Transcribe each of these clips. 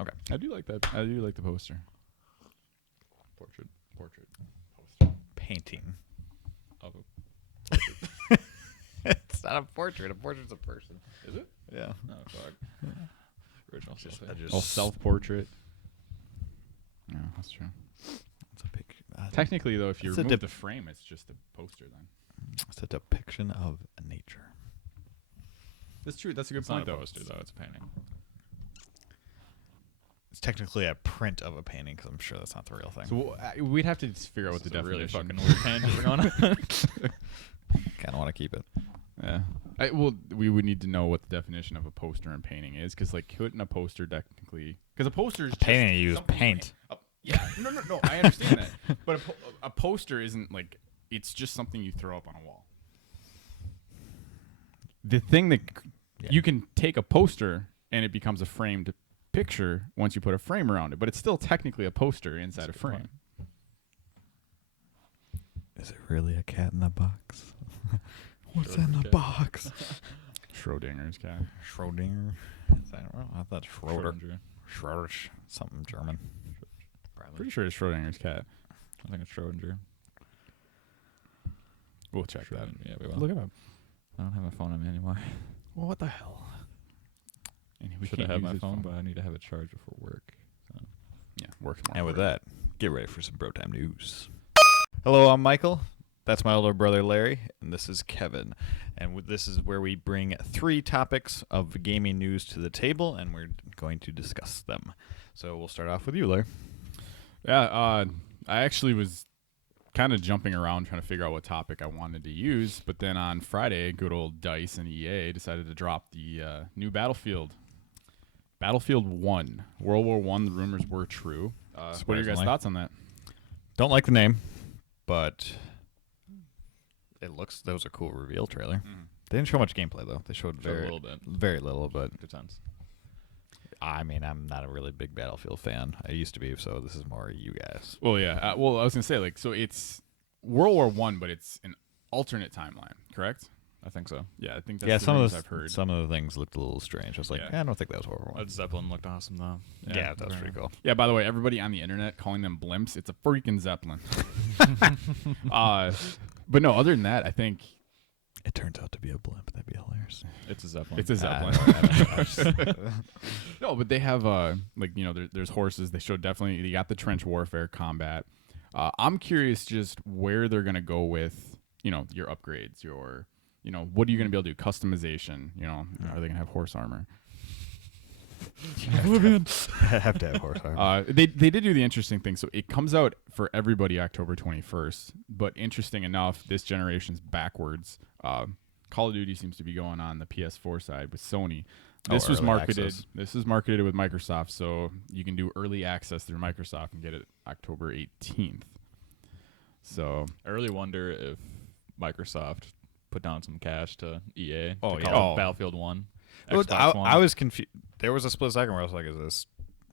Okay. I do like that. I do like the poster. Portrait. Poster. Painting. Of It's not a portrait. A portrait's a person. Is it? Yeah. Oh, fuck. Original self. Oh, self-portrait. Yeah, that's true. It's a picture. Technically, though, if you It's a remove the frame, it's just a poster then. It's a depiction of nature. That's true. That's a good It's point, not a though. poster, though. It's a painting. It's technically a print of a painting because I'm sure that's not the real thing. So we'd have to just figure out what the This is a really definition. fucking weird tangent we're going on. Kind of want to keep it. Yeah. We would need to know what the definition of a poster and painting is, because like, couldn't a poster technically? Because a poster is just Painting, you use something paint. Yeah. No. I understand that, but a poster isn't like, it's just something you throw up on a wall. The thing that you can take a poster and it becomes a framed picture once you put a frame around it, but it's still technically a poster inside a frame. Is it really a cat in a box? What's in the cat. box? Schrodinger's cat. Schrodinger. I thought Schroeder. Schroeder. Something German. Probably. Pretty sure it's Schrodinger's cat. I think it's Schrodinger. We'll check that. Yeah, we will. Look it up. I don't have my phone on me anymore. Well, what the hell? And Should have had my phone, but I need to have it charged before work. So. Yeah, works more. And with that, get ready for some Bro Time News. Hello, I'm Michael. That's my older brother Larry, and this is Kevin. And this is where we bring 3 topics of gaming news to the table, and we're going to discuss them. So we'll start off with you, Larry. Yeah, I actually was kind of jumping around trying to figure out what topic I wanted to use, but then on Friday, good old DICE and EA decided to drop the new Battlefield. Battlefield 1. World War 1, the rumors were true. So what are your guys' thoughts on that? Don't like the name, but that was a cool reveal trailer. They didn't show much gameplay, though. They showed A little bit. very little, but Depends. I mean, I'm not a really big Battlefield fan. I used to be, so this is more you guys. Well, yeah. I was going to say, like, so it's World War 1, but it's an alternate timeline, correct? I think so. Yeah, I think that's the rumors I've heard. Some of the things looked a little strange. I was like, Yeah. I don't think that was horrible. That Zeppelin looked awesome, though. Yeah, that was pretty cool. Yeah, by the way, everybody on the internet calling them blimps, it's a freaking Zeppelin. But no, other than that, I think It turns out to be a blimp. That'd be hilarious. It's a Zeppelin. it's a Zeppelin. No, but they have there's horses. They showed definitely they got the trench warfare combat. I'm curious just where they're gonna go with your upgrades, what are you gonna be able to do? Customization, are they gonna have horse armor? I have to have horsepower. They did do the interesting thing. So it comes out for everybody October 21st. But interesting enough, this generation's backwards. Call of Duty seems to be going on the PS4 side with Sony. This was early marketed. access. This is marketed with Microsoft, so you can do early access through Microsoft and get it October 18th. So I really wonder if Microsoft put down some cash to EA Oh, to yeah. call Oh. it Battlefield 1. Well, Xbox One. I was confused. There was a split second where I was like, is this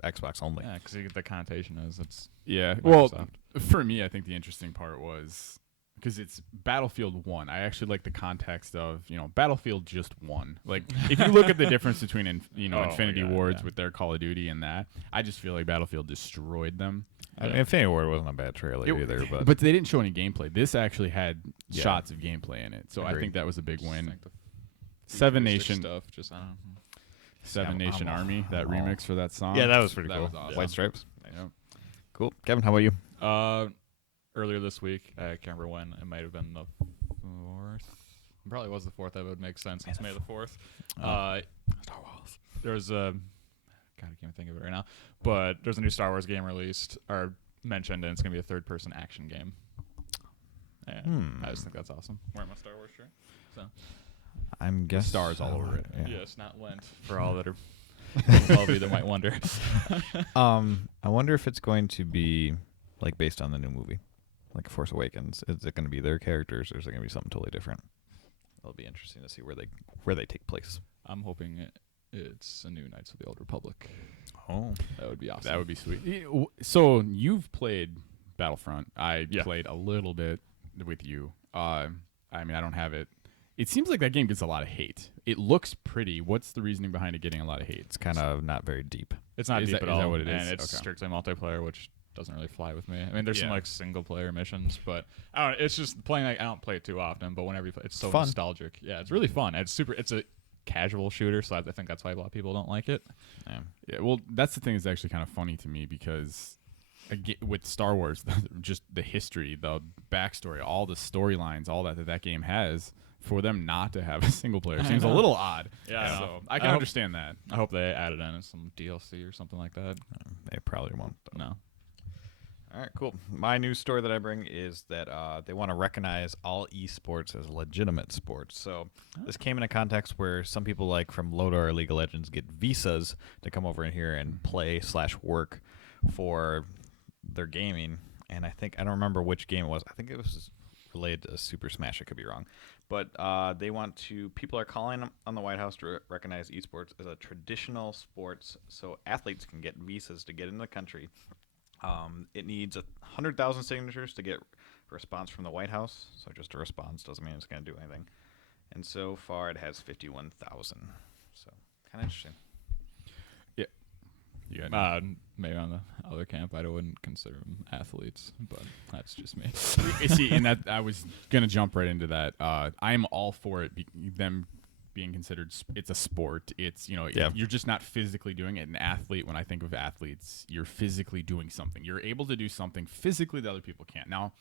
Xbox only? Yeah, because the connotation is it's yeah, Microsoft. well, for me, I think the interesting part was because it's Battlefield 1. I actually like the context of Battlefield just 1. Like if you look at the difference between my Infinity God, Wards yeah. with their Call of Duty and that, I just feel like Battlefield destroyed them. I mean, Infinity Ward wasn't a bad trailer either, but they didn't show any gameplay. This actually had Yeah. shots of gameplay in it, so I Agreed. think that was a big just win. like the Seven futuristic Nation, stuff. Just I don't know. Seven Yeah, Nation Army, that I'm all- remix for that song. yeah, that was pretty That cool. was awesome. White Stripes. Yep. Cool. Kevin, how about you? Earlier this week, I can't remember when. It might have been the 4th. It probably was the 4th. That would make sense. It's May the 4th. Star Wars. There's a God, I can't think of it right now. But there's a new Star Wars game released or mentioned, and it's gonna be a third-person action game. And I just think that's awesome. Wearing my Star Wars shirt. So I'm guessing stars all over it. Yeah. yes, not Lent for all that are all of you that might wonder. I wonder if it's going to be like based on the new movie, like Force Awakens. Is it going to be their characters, or is it going to be something totally different? It'll be interesting to see where they take place. I'm hoping it's a new Knights of the Old Republic. Oh, That would be awesome. That would be sweet. So you've played Battlefront. I Yeah. played a little bit with you. I mean, I don't have it. It seems like that game gets a lot of hate. It looks pretty. What's the reasoning behind it getting a lot of hate? it's kind of not very deep. It's not deep at all. Is that what it is? And it's Okay. strictly multiplayer, which doesn't really fly with me. I mean, there's some Yeah. like single player missions, but I don't. It's just playing. Like, I don't play it too often, but whenever you play, it's so Fun. nostalgic. Yeah, it's really fun. It's super. It's a casual shooter, so I think that's why a lot of people don't like it. Yeah, well, that's the thing that's actually kind of funny to me because with Star Wars, just the history, the backstory, all the storylines, all that game has, for them not to have a single player seems a little odd. Yeah, I know. so I can hope- understand that. I hope they added in some DLC or something like that. They probably won't. No. All right, cool. My news story that I bring is that they want to recognize all esports as legitimate sports. So this came in a context where some people like from Loda or League of Legends get visas to come over in here and play/work for their gaming. And I don't remember which game it was. I think it was related to Super Smash. I could be wrong. But people are calling on the White House to recognize esports as a traditional sports so athletes can get visas to get into the country. It needs 100,000 signatures to get a response from the White House. So just a response doesn't mean it's going to do anything. And so far it has 51,000. So kind of interesting. You got Maybe on the other camp, I wouldn't consider them athletes, but that's just me. See, and that I was gonna jump right into that. I'm all for it. Them being considered, it's a sport. It's you're just not physically doing it. An athlete, when I think of athletes, you're physically doing something. You're able to do something physically that other people can't. Now,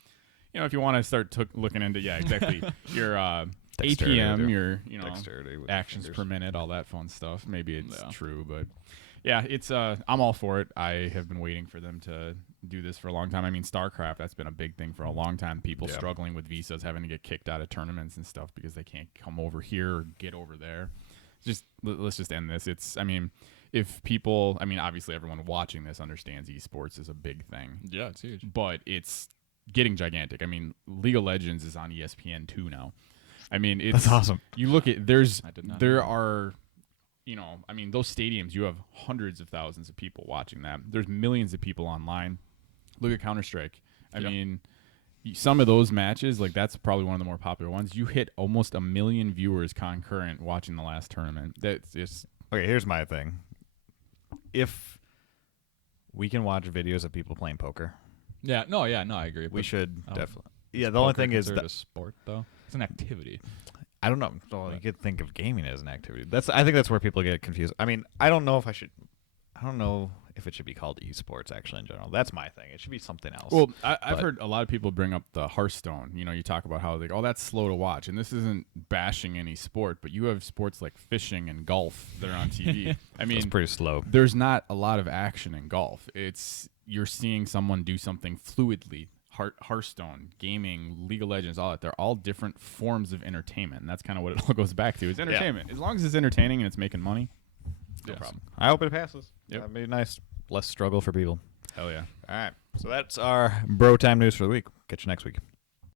if you want to start looking into exactly your APM, your Dexterity with actions fingers. per minute, all that fun stuff. Maybe it's true, but. Yeah, it's I'm all for it. I have been waiting for them to do this for a long time. I mean, StarCraft, that's been a big thing for a long time. People struggling with visas, having to get kicked out of tournaments and stuff because they can't come over here or get over there. Let's just end this. If people, obviously everyone watching this understands esports is a big thing. Yeah, it's huge. But it's getting gigantic. League of Legends is on ESPN2 now. It's That's awesome. You look at I did not there know. are those stadiums, you have hundreds of thousands of people watching that. There's millions of people online. Look at Counter-Strike. Some of those matches, that's probably one of the more popular ones. You hit almost 1 million viewers concurrent watching the last tournament. That's just Okay, here's my thing. If we can watch videos of people playing poker, I agree. we but should Oh. definitely. Yeah, the only poker thing is considered that a sport, though. It's an activity. I don't know. Well, you could think of gaming as an activity. I think that's where people get confused. I don't know if it should be called esports actually in general. That's my thing. It should be something else. Well, I've heard a lot of people bring up the Hearthstone. You talk about how that's slow to watch, and this isn't bashing any sport, but you have sports like fishing and golf that are on TV. it's pretty slow. There's not a lot of action in golf. You're seeing someone do something fluidly. Hearthstone, gaming, League of Legends, all that. They're all different forms of entertainment, and that's kind of what it all goes back to. It's entertainment. As long as it's entertaining and it's making money, no problem. I hope it passes. Yep. That'd be nice. Less struggle for people. Hell yeah. All right. So that's our bro time news for the week. Catch you next week.